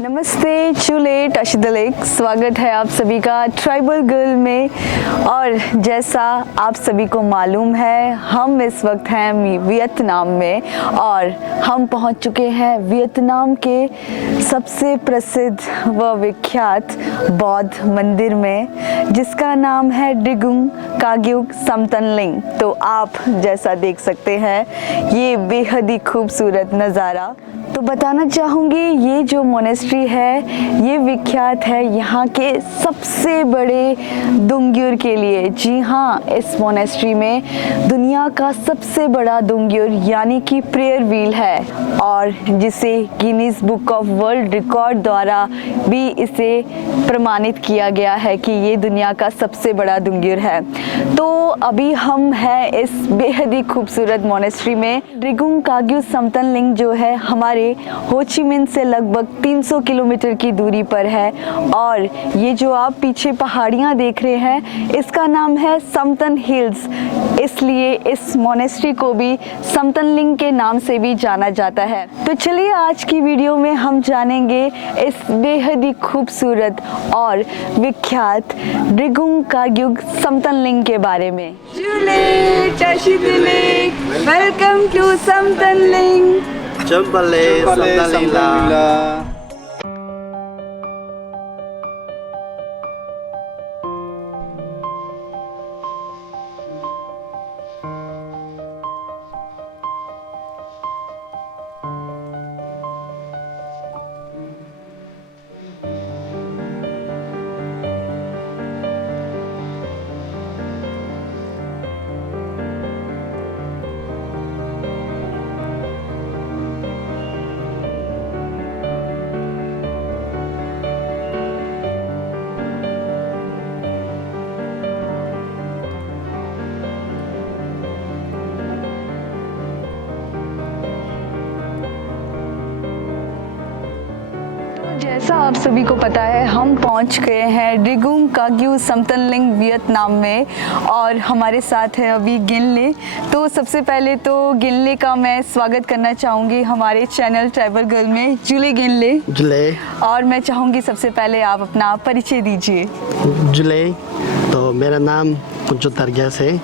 नमस्ते चूले टशिदलेक, स्वागत है आप सभी का ट्राइबल गर्ल में। और जैसा आप सभी को मालूम है, हम इस वक्त हैं वियतनाम में और हम पहुंच चुके हैं वियतनाम के सबसे प्रसिद्ध व विख्यात बौद्ध मंदिर में, जिसका नाम है ड्रिगुंग काग्युक समतनलिंग। तो आप जैसा देख सकते हैं, ये बेहद ही खूबसूरत नज़ारा। तो बताना चाहूँगी, ये जो मोनेस्ट्री है ये विख्यात है यहाँ के सबसे बड़े दुंग्युर के लिए। जी हाँ, इस मोनेस्ट्री में दुनिया का सबसे बड़ा दुंग्युर यानी कि प्रेयर व्हील है और जिसे Guinness book of world record द्वारा भी इसे प्रमाणित किया गया है कि ये दुनिया का सबसे बड़ा दुंग्युर है। तो अभी हम हैं इस बेहद ही खूबसूरत मोनेस्ट्री में। ड्रिगुंग काग्युक समतनलिंग जो है हमारे हो ची मिन्ह से लगभग 300 किलोमीटर की दूरी पर है और ये जो आप पीछे पहाड़ियाँ देख रहे हैं, इसका नाम है समतन हिल्स। इसलिए इस मोनेस्ट्री को भी समतनलिंग के नाम से भी जाना जाता है। तो चलिए आज की वीडियो में हम जानेंगे इस बेहद ही खूबसूरत और विख्यात ड्रिगुंग काग्युक समतनलिंग के बारे में। चूले टशिदलेक, वेलकम टू समतनलिंग। Jambale, Samdalila. जैसा आप सभी को पता है, हम पहुंच गए हैं ड्रिगुंग काग्युक समतनलिंग वियतनाम में और हमारे साथ है अभी गिनले। तो सबसे पहले तो गिनले का मैं स्वागत करना चाहूँगी हमारे चैनल ट्राइबल गर्ल में। जुले गिनले। जुले। और मैं चाहूँगी सबसे पहले आप अपना परिचय दीजिए। जुले। तो मेरा नाम कुंचो तरगैस है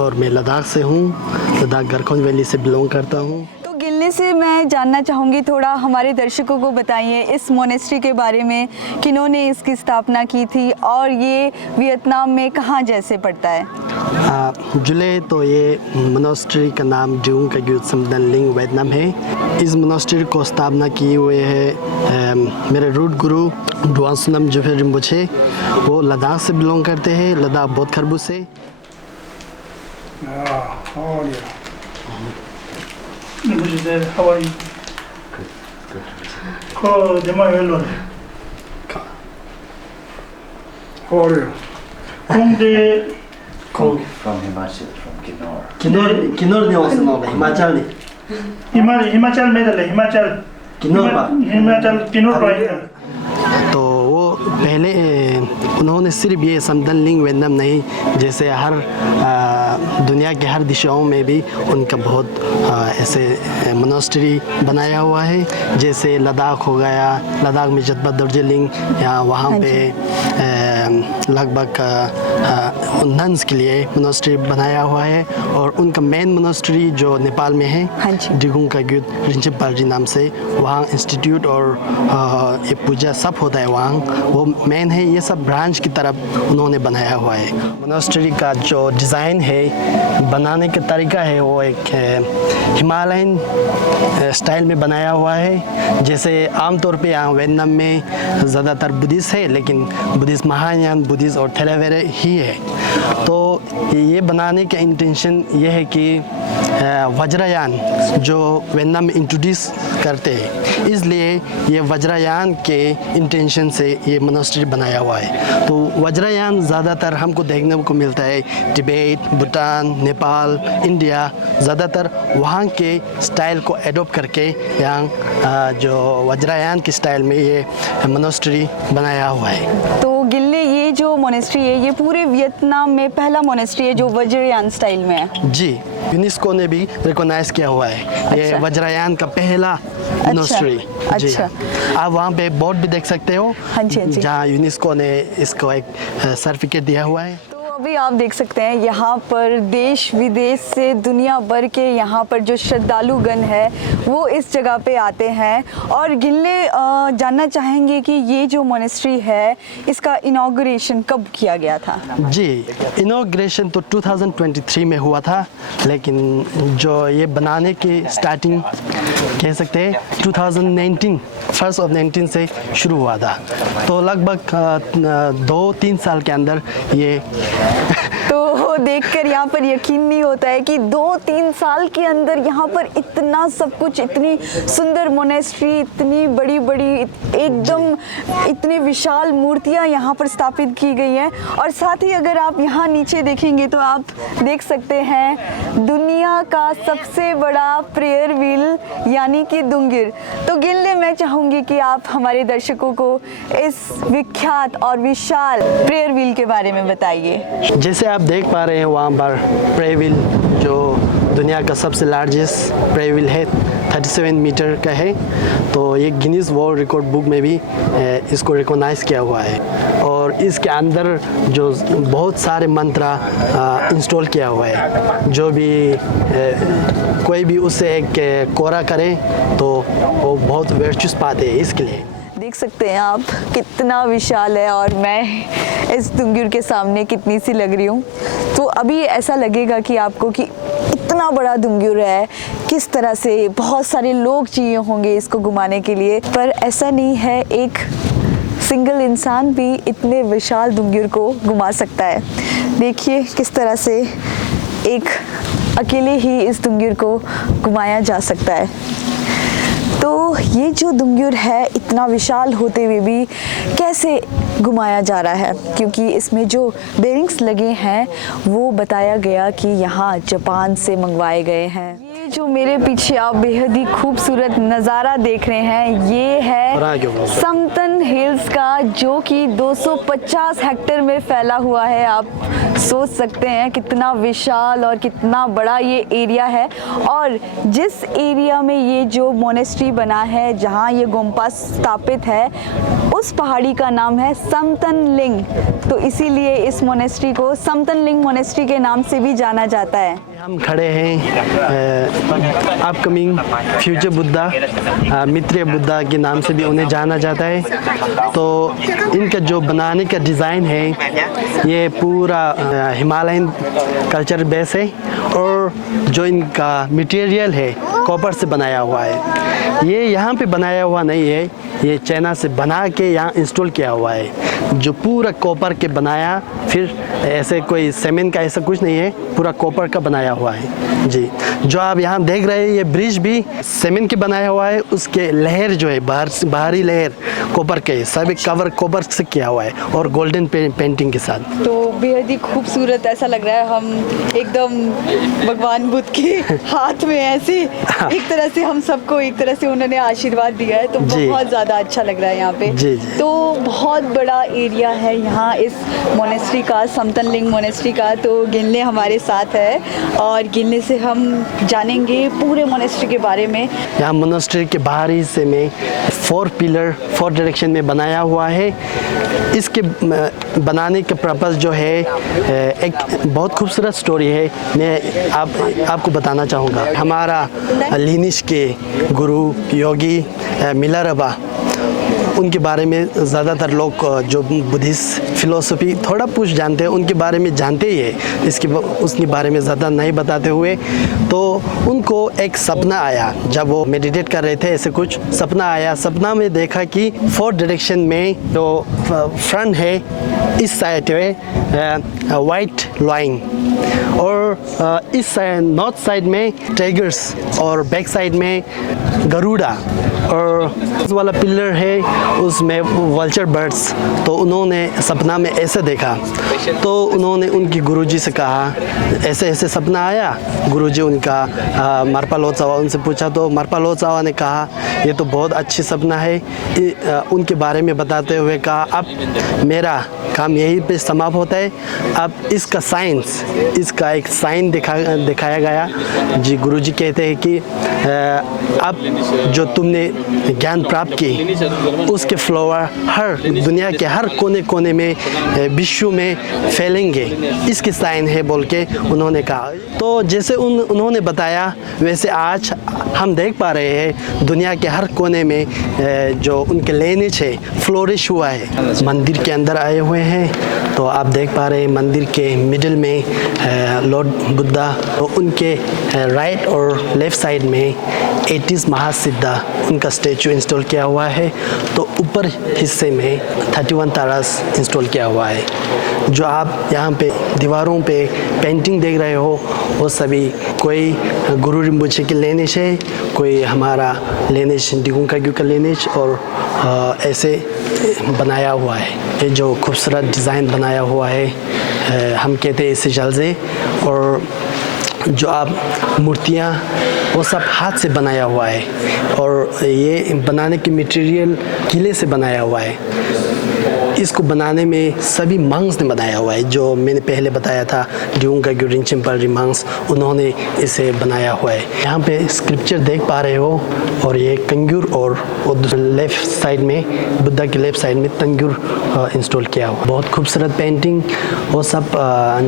और मैं लद्दाख से हूँ। लद्दाख गरखोन वैली से बिलोंग करता हूँ। गिनले से मैं जानना चाहूँगी, थोड़ा हमारे दर्शकों को बताइए इस मोनेस्ट्री के बारे में, किन्होंने इसकी स्थापना की थी और ये वियतनाम में कहाँ जैसे पड़ता है। जुले। तो ये मोनेस्ट्री का नाम ड्रिगुंग काग्युक समतनलिंग वियतनाम है। इस मोनेस्ट्री को स्थापना किए हुए है मेरे रूट गुरु डुआंसनम जोफे रिम्पोछे। वो लद्दाख से बिलोंग करते हैं, लद्दाख बौद्ध खरबूज से। How are you? Good. Ko dema hello. How are you? From Himachal, from Kinnaur. Kinnaur नहीं हो सकता, हिमाचल नहीं। हिमाचल में डले, हिमाचल किन्नौर भाई। तो वो पहले उन्होंने सिर्फ ये समतनलिंग वियतनाम नहीं, जैसे हर दुनिया के हर दिशाओं में भी उनका बहुत ऐसे मोनेस्ट्री बनाया हुआ है। जैसे लद्दाख हो गया, लद्दाख में जतपा दार्जिलिंग, या वहाँ पे लगभग नन्स के लिए मोनेस्ट्री बनाया हुआ है। और उनका मेन मोनेस्ट्री जो नेपाल में है, ड्रिगुंग काग्युक रिन्चे पार्जी नाम से, वहाँ इंस्टीट्यूट और ये पूजा सब होता है वहाँ, वो मेन है। ये सब ब्रांच की तरफ उन्होंने बनाया हुआ है। मोनेस्ट्री का जो डिज़ाइन है, बनाने का तरीका है, वो एक हिमालयन स्टाइल में बनाया हुआ है। जैसे आमतौर पे यहाँ वियतनाम में ज़्यादातर बुद्धिस्ट है, लेकिन बुद्धिस्ट महायान, बुद्धिस्ट और थेरावेरे ही है। तो ये बनाने का इंटेंशन ये है कि वज्रयान जो वियतनाम में इंट्रोड्यूस करते हैं, इसलिए ये वज्रयान के इंटेंशन से ये मोनेस्ट्री बनाया हुआ है। तो वज्रयान ज़्यादातर हमको देखने को मिलता है तिब्बत, भूटान, नेपाल, इंडिया, ज़्यादातर वहाँ के स्टाइल को एडोप्ट करके यहाँ जो वज्रयान के स्टाइल में ये मोनेस्ट्री बनाया हुआ है। तो गिनले, ये जो मोनेस्ट्री है ये पूरे वियतनाम में पहला मोनेस्ट्री है जो वज्रयान स्टाइल में है। जी, यूनेस्को ने भी रिकॉग्नाइज किया हुआ है। ये वज्रयान का पहला मोनेस्ट्री। जी अच्छा। हाँ। आप वहाँ पे बोर्ड भी देख सकते हो, हाँ जी, हाँ जी। जहाँ यूनेस्को ने इसको एक सर्टिफिकेट दिया हुआ है। तो अभी आप देख सकते हैं यहाँ पर देश विदेश से दुनिया भर के यहाँ पर जो श्रद्धालुगण है वो इस जगह पे आते हैं। और गिनले जानना चाहेंगे कि ये जो मोनेस्ट्री है इसका इनॉग्रेशन कब किया गया था? जी, इनॉग्रेशन तो 2023 में हुआ था, लेकिन जो ये बनाने की स्टार्टिंग कह सकते हैं 2019 फर्स्ट ऑफ 19 से शुरू हुआ था। तो लगभग 2-3 साल के अंदर ये तो देखकर यहाँ पर यकीन नहीं होता है कि 2-3 साल के अंदर यहाँ पर इतना सब कुछ, इतनी सुंदर मोनेस्ट्री, इतनी बड़ी बड़ी एकदम इतनी विशाल मूर्तियाँ यहाँ पर स्थापित की गई हैं। और साथ ही अगर आप यहाँ नीचे देखेंगे तो आप देख सकते हैं दुनिया का सबसे बड़ा प्रेयर व्हील यानी कि दुंगिर। तो गिनले मैं चाहूँगी कि आप हमारे दर्शकों को इस विख्यात और विशाल प्रेयर व्हील के बारे में बताइए। जैसे आप देख पा रहे हैं वहाँ पर प्रेयर व्हील जो दुनिया का सबसे लार्जेस्ट प्रेयर व्हील है, 37 मीटर का है। तो ये गिनीज वर्ल्ड रिकॉर्ड बुक में भी इसको रिकॉग्नाइज किया हुआ है। और इसके अंदर जो बहुत सारे मंत्रा इंस्टॉल किया हुआ है, जो भी कोई भी उससे एक कोरा करे तो वो बहुत वर्चुअस पाते हैं। इसके लिए देख सकते हैं आप कितना विशाल है और मैं इस दुंगिर के सामने कितनी सी लग रही हूँ। तो अभी ऐसा लगेगा कि आपको कि इतना बड़ा दुंगिर है, किस तरह से बहुत सारे लोग चाहिए होंगे इसको घुमाने के लिए, पर ऐसा नहीं है। एक सिंगल इंसान भी इतने विशाल दुंगिर को घुमा सकता है। देखिए किस तरह से एक अकेले ही इस दुंगिर को घुमाया जा सकता है। तो ये जो दुंगिर है इतना विशाल होते हुए भी कैसे घुमाया जा रहा है, क्योंकि इसमें जो बेरिंग्स लगे हैं वो बताया गया कि यहाँ जापान से मंगवाए गए हैं। ये जो मेरे पीछे आप बेहद ही खूबसूरत नज़ारा देख रहे हैं ये है समतन हिल्स का, जो कि 250 हेक्टेयर में फैला हुआ है। आप सोच सकते हैं कितना विशाल और कितना बड़ा ये एरिया है। और जिस एरिया में ये जो मोनेस्ट्री बना है, जहाँ ये गोम्पा स्थापित है, उस पहाड़ी का नाम है समतन लिंग। तो इसीलिए इस मोनेस्ट्री को समतन लिंग मोनेस्ट्री के नाम से भी जाना जाता है। हम खड़े हैं अपकमिंग फ्यूचर बुद्धा, मित्रीय बुद्धा के नाम से भी उन्हें जाना जाता है। तो इनका जो बनाने का डिज़ाइन है ये पूरा हिमालयन कल्चर बेस है। और जो इनका मटेरियल है कॉपर से बनाया हुआ है। ये यहाँ पे बनाया हुआ नहीं है, ये चाइना से बना के यहाँ इंस्टॉल किया हुआ है। जो पूरा कॉपर के बनाया, फिर ऐसे कोई सीमेंट का ऐसा कुछ नहीं है, पूरा कॉपर का बनाया हुआ है। जी, जो आप यहाँ देख रहे हैं ये ब्रिज भी सीमेंट के बनाया हुआ है। उसके लहर जो है बाहरी लहर कॉपर के, सभी कवर कॉपर से किया हुआ है और गोल्डन पेंटिंग के साथ। तो बेहद ही खूबसूरत ऐसा लग रहा है, हम एकदम भगवान बुद्ध के हाथ में ऐसे एक तरह से हम सबको एक तरह से उन्होंने आशीर्वाद दिया है। तो बहुत ज़्यादा अच्छा लग रहा है यहाँ पे। जी। तो बहुत बड़ा एरिया है यहाँ इस मोनेस्ट्री का, समतन लिंग मोनेस्ट्री का। तो गिनले हमारे साथ है और गिनले से हम जानेंगे पूरे मोनेस्ट्री के बारे में। यहाँ मोनेस्ट्री के बाहरी हिस्से में 4 पिलर 4 डायरेक्शन में बनाया हुआ है। इसके बनाने का पर्पस जो है एक बहुत खूबसूरत स्टोरी है, मैं आपको बताना चाहूँगा। हमारा लिनिश के गुरु योगी मिलारेपा, उनके बारे में ज़्यादातर लोग जो बुद्धिस्ट फिलोसफी थोड़ा कुछ जानते हैं उनके बारे में जानते ही है, उसके बारे में ज़्यादा नहीं बताते हुए। तो उनको एक सपना आया, जब वो मेडिटेट कर रहे थे, ऐसे कुछ सपना आया। सपना में देखा कि 4 डायरेक्शन में जो फ्रंट है इस साइड है वाइट लाइन, और इस नॉर्थ साइड में टाइगर्स, और बैक साइड में गरुड़ा, और वाला पिलर है उसमें वल्चर बर्ड्स, तो उन्होंने सपना में ऐसे देखा, तो उन्होंने उनकी गुरुजी से कहा ऐसे ऐसे सपना आया। गुरुजी उनका मार्पालोचावा उनसे पूछा, तो मार्पालोचावा ने कहा ये तो बहुत अच्छी सपना है। उनके बारे में बताते हुए कहा अब मेरा काम यहीं पे समाप्त होता है, अब इसका साइंस, इसका एक साइन दिखाया गया। जी गुरुजी कहते हैं कि अब जो तुमने ज्ञान प्राप्त की उसके फ्लोवर हर दुनिया के हर कोने कोने में विश्व में फैलेंगे, इसकी साइन है बोल के उन्होंने कहा। तो जैसे उन्होंने बताया वैसे आज हम देख पा रहे हैं दुनिया के हर कोने में जो उनके लेनेज है फ्लोरिश हुआ है। मंदिर के अंदर आए हुए हैं तो आप देख पा रहे हैं मंदिर के मिडिल में लॉर्ड बुद्धा, तो उनके राइट और लेफ्ट साइड में 80 महासिद्धा उनका स्टैचू इंस्टॉल किया हुआ है। तो ऊपर हिस्से में 31 तारास इंस्टॉल किया हुआ है। जो आप यहाँ पे दीवारों पे पेंटिंग देख रहे हो वो सभी कोई गुरु रिम्पोचे की लेनेज है, कोई हमारा लेनेज डिगुंगा का लेनेज, और ऐसे बनाया हुआ है। ये जो खूबसूरत डिज़ाइन बनाया हुआ है हम कहते हैं इसे जलजे। और जो आप मूर्तियाँ वो सब हाथ से बनाया हुआ है, और ये बनाने की मटेरियल किले से बनाया हुआ है। इसको बनाने में सभी मंक्स ने बनाया हुआ है, जो मैंने पहले बताया था डिगुंगा ग्योरिन चिम्पल मंक्स, उन्होंने इसे बनाया हुआ है। यहाँ पे स्क्रिप्चर देख पा रहे हो, और ये कंग्यूर और लेफ्ट साइड में बुद्धा के लेफ्ट साइड में तंगूर इंस्टॉल किया हुआ। बहुत खूबसूरत पेंटिंग, वो सब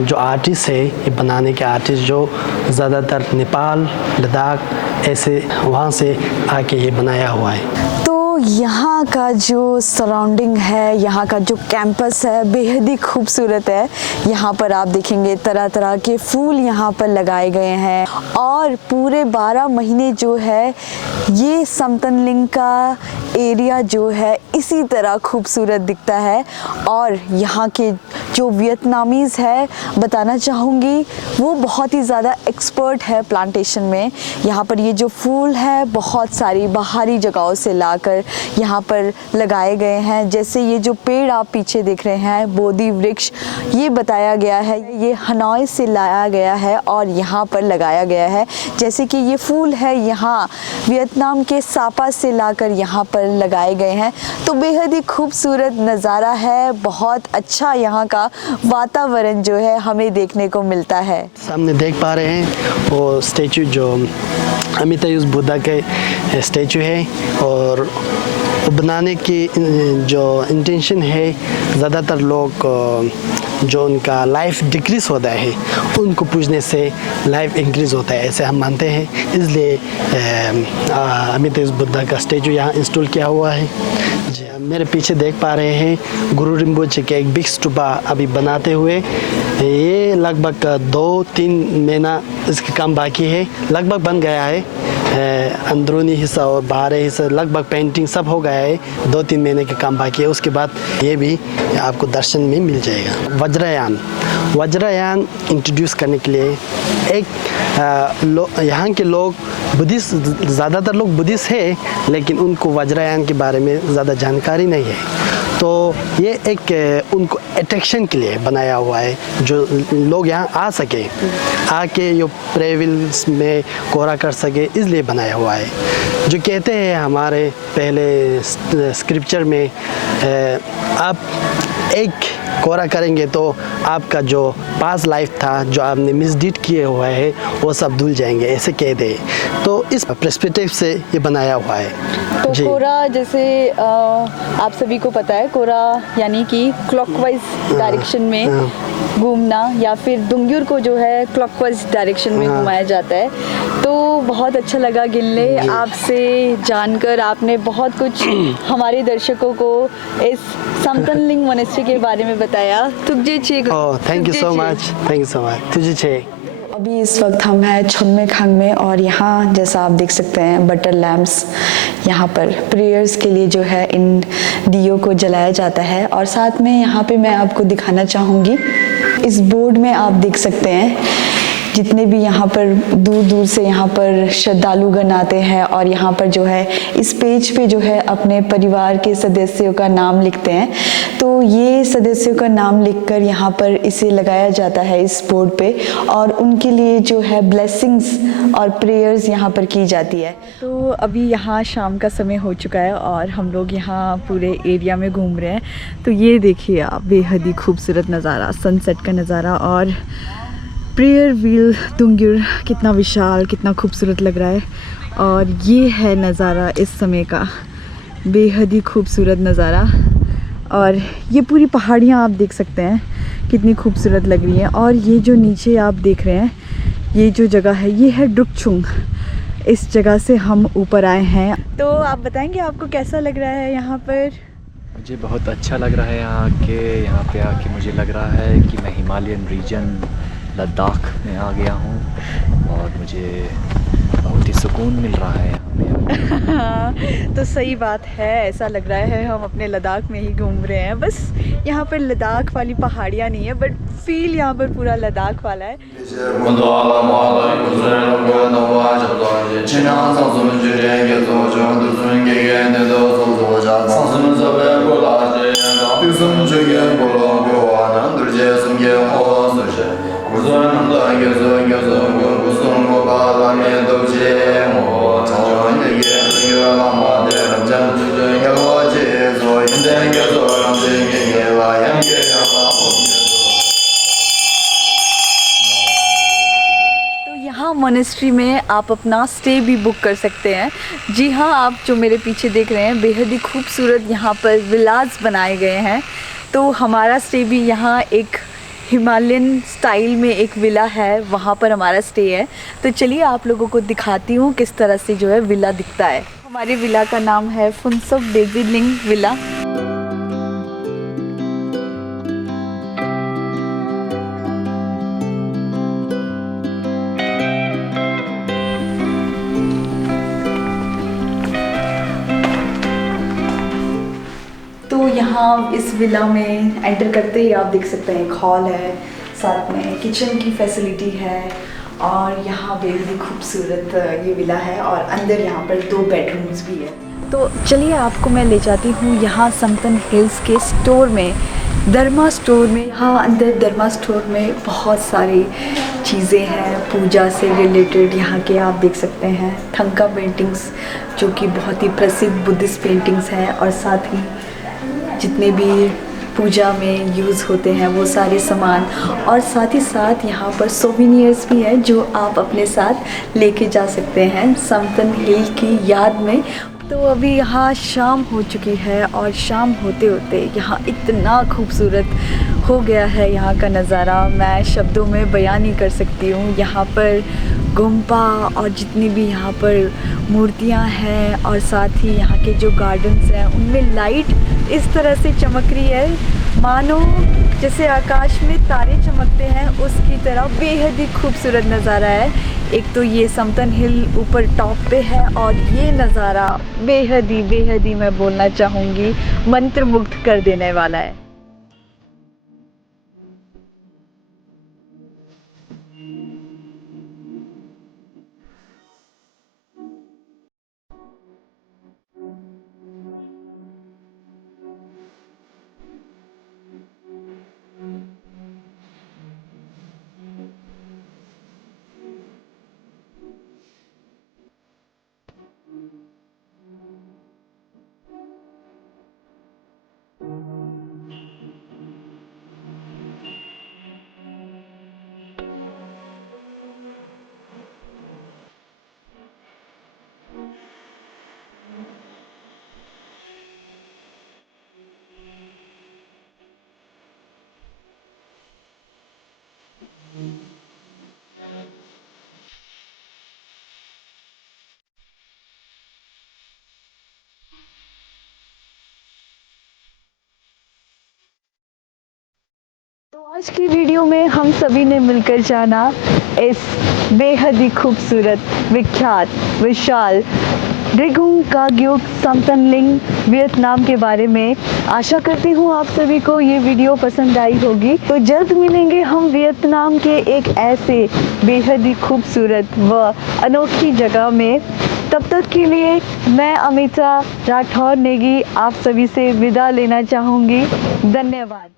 जो आर्टिस्ट है ये बनाने के आर्टिस्ट जो ज़्यादातर नेपाल, लद्दाख ऐसे वहाँ से आके ये बनाया हुआ है। यहाँ का जो सराउंडिंग है, यहाँ का जो कैंपस है बेहद ही खूबसूरत है। यहाँ पर आप देखेंगे तरह तरह के फूल यहाँ पर लगाए गए हैं, और पूरे 12 महीने जो है ये समतनलिंग का एरिया जो है इसी तरह खूबसूरत दिखता है। और यहाँ के जो वियतनामीज़ है बताना चाहूँगी वो बहुत ही ज़्यादा एक्सपर्ट है प्लांटेशन में। यहाँ पर ये जो फूल है बहुत सारी बाहरी जगहों से लाकर यहाँ पर लगाए गए हैं। जैसे ये जो पेड़ आप पीछे देख रहे हैं बोधि वृक्ष, ये बताया गया है ये हनोई से लाया गया है और यहाँ पर लगाया गया है। जैसे कि ये फूल है यहाँ वियतनाम के सापा से लाकर यहाँ पर लगाए गए हैं। तो बेहद ही खूबसूरत नज़ारा है, बहुत अच्छा यहाँ का वातावरण जो है हमें देखने को मिलता है। सामने देख पा रहे हैं वो स्टैचू जो अमितायुष बुद्धा के स्टैचू है, और बनाने की जो इंटेंशन है ज़्यादातर लोग जो उनका लाइफ डिक्रीज़ होता है उनको पूजने से लाइफ इंक्रीज़ होता है, ऐसे हम मानते हैं। इसलिए अमितायुष बुद्धा का स्टैचू यहाँ इंस्टॉल किया हुआ है। जी मेरे पीछे देख पा रहे हैं गुरु रिम्पोचे के एक बिग स्टूपा अभी बनाते हुए। ये लगभग 2-3 महीना इसका काम बाकी है, लगभग बन गया है। अंदरूनी हिस्सा और बाहरी हिस्सा लगभग पेंटिंग सब हो गया है, 2-3 महीने का काम बाकी है। उसके बाद ये भी आपको दर्शन में मिल जाएगा। वज्रयान इंट्रोड्यूस करने के लिए एक यहाँ के लोग बुद्धिस्ट, ज़्यादातर लोग बुद्धिस्ट है लेकिन उनको वज्रयान के बारे में ज़्यादा जानकारी नहीं है, तो ये एक उनको अट्रैक्शन के लिए बनाया हुआ है, जो लोग यहाँ आ सके, आके यो प्रेविल्स में कोरा कर सके, इसलिए बनाया हुआ है। जो कहते हैं हमारे पहले स्क्रिप्चर में आप एक कोरा करेंगे तो आपका जो पास लाइफ था, जो आपने मिसडीड किए हुआ है वो सब धुल जाएंगे, ऐसे कहते हैं। तो इस पर्सपेक्टिव से ये बनाया हुआ है। तो कोरा जैसे आप सभी को पता है, कोरा यानी कि क्लॉकवाइज डायरेक्शन में घूमना, या फिर दुंग्यूर को जो है क्लॉकवाइज डायरेक्शन में घुमाया जाता है। तो बहुत अच्छा लगा गिनले आपसे जानकर, आपने बहुत कुछ हमारे दर्शकों को इस समतनलिंग मोनेस्ट्री के बारे में बताया। तुझे छे थैंक यू सो मच तुझे छे। अभी इस वक्त हम हैं छुनमे खांग में, और यहाँ जैसा आप देख सकते हैं बटर लैम्प्स, यहाँ पर प्रेयर्स के लिए जो है इन दियों को जलाया जाता है। और साथ में यहाँ पे मैं आपको दिखाना चाहूँगी, इस बोर्ड में आप देख सकते हैं जितने भी यहाँ पर दूर दूर से यहाँ पर श्रद्धालुगण आते हैं और यहाँ पर जो है इस पेज पे जो है अपने परिवार के सदस्यों का नाम लिखते हैं। तो ये सदस्यों का नाम लिखकर यहाँ पर इसे लगाया जाता है इस बोर्ड पे और उनके लिए जो है ब्लेसिंग्स और प्रेयर्स यहाँ पर की जाती है। तो अभी यहाँ शाम का समय हो चुका है और हम लोग यहाँ पूरे एरिया में घूम रहे हैं। तो ये देखिए आप, बेहद ही खूबसूरत नज़ारा, सनसेट का नज़ारा और प्रेयर व्हील दुंगुर कितना विशाल, कितना खूबसूरत लग रहा है। और ये है नज़ारा इस समय का, बेहद ही खूबसूरत नज़ारा। और ये पूरी पहाड़ियाँ आप देख सकते हैं कितनी खूबसूरत लग रही हैं। और ये जो नीचे आप देख रहे हैं, ये जो जगह है ये है ड्रुकचुंग। इस जगह से हम ऊपर आए हैं। तो आप बताएंगे आपको कैसा लग रहा है यहाँ पर? मुझे बहुत अच्छा लग रहा है यहाँ पे आके मुझे लग रहा है कि मैं हिमालयन रीजन लद्दाख में आ गया हूँ और मुझे बहुत ही सुकून मिल रहा है यहाँ पे। तो सही बात है, ऐसा लग रहा है हम अपने लद्दाख में ही घूम रहे हैं। बस यहाँ पर लद्दाख वाली पहाड़ियाँ नहीं है, बट फील यहाँ पर पूरा लद्दाख वाला है। मोनेस्ट्री में आप अपना स्टे भी बुक कर सकते हैं। जी हाँ, आप जो मेरे पीछे देख रहे हैं बेहद ही खूबसूरत यहाँ पर विलास बनाए गए हैं। तो हमारा स्टे भी यहाँ एक हिमालयन स्टाइल में एक विला है, वहाँ पर हमारा स्टे है। तो चलिए आप लोगों को दिखाती हूँ किस तरह से जो है विला दिखता है। हमारे विला का नाम है फुनसुक डेजिलिंग विला। तो यहाँ इस विला में एंटर करते ही आप देख सकते हैं एक हॉल है, साथ में किचन की फैसिलिटी है और यहाँ बेहद ही खूबसूरत ये विला है और अंदर यहाँ पर 2 बेडरूम्स भी है। तो चलिए आपको मैं ले जाती हूँ यहाँ समतन हिल्स के स्टोर में, धर्मा स्टोर में। यहाँ अंदर धर्मा स्टोर में बहुत सारी चीज़ें हैं पूजा से रिलेटेड। यहाँ के आप देख सकते हैं थंका पेंटिंग्स जो कि बहुत ही प्रसिद्ध बुद्धिस्ट पेंटिंग्स हैं और साथ ही जितने भी पूजा में यूज़ होते हैं वो सारे सामान, और साथ ही साथ यहाँ पर सोविनियर्स भी हैं जो आप अपने साथ लेके जा सकते हैं समतन हिल की याद में। तो अभी यहाँ शाम हो चुकी है और शाम होते होते यहाँ इतना खूबसूरत हो गया है यहाँ का नज़ारा, मैं शब्दों में बयान नहीं कर सकती हूँ। यहाँ पर गुम्पा और जितनी भी यहाँ पर मूर्तियाँ हैं और साथ ही यहाँ के जो गार्डन्स हैं उनमें लाइट इस तरह से चमक रही है मानो जैसे आकाश में तारे चमकते हैं, उसकी तरह बेहद ही खूबसूरत नज़ारा है। एक तो ये समतन हिल ऊपर टॉप पे है और ये नज़ारा बेहद ही मैं बोलना चाहूँगी मंत्रमुग्ध कर देने वाला है। तो आज की वीडियो में हम सभी ने मिलकर जाना इस बेहद ही खूबसूरत, विख्यात, विशाल ड्रेगुंग काग्योक समतनलिंग वियतनाम के बारे में। आशा करती हूँ आप सभी को ये वीडियो पसंद आई होगी। तो जल्द मिलेंगे हम वियतनाम के एक ऐसे बेहद ही खूबसूरत व अनोखी जगह में। तब तक के लिए मैं अमिता राठौर नेगी आप सभी से विदा लेना चाहूँगी। धन्यवाद।